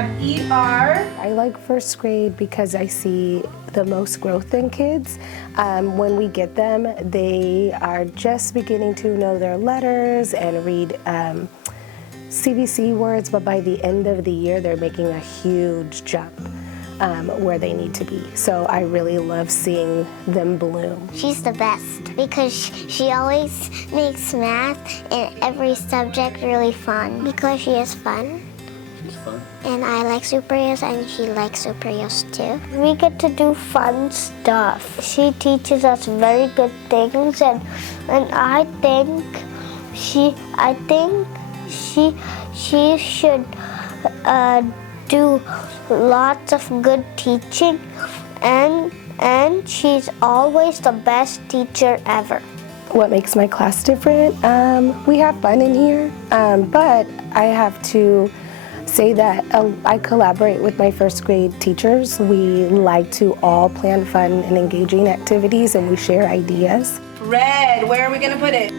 have ER. I like first grade because I see the most growth in kids. When we get them, they are just beginning to know their letters and read CVC words, but by the end of the year, they're making a huge jump where they need to be. So I really love seeing them bloom. She's the best because she always makes math and every subject really fun. Because she is fun. She's fun. And I like superheroes and she likes superheroes too. We get to do fun stuff. She teaches us very good things and I think she should do lots of good teaching and she's always the best teacher ever. What makes my class different? We have fun in here, but I have to say that I collaborate with my first grade teachers. We like to all plan fun and engaging activities and we share ideas. Red, where are we gonna put it?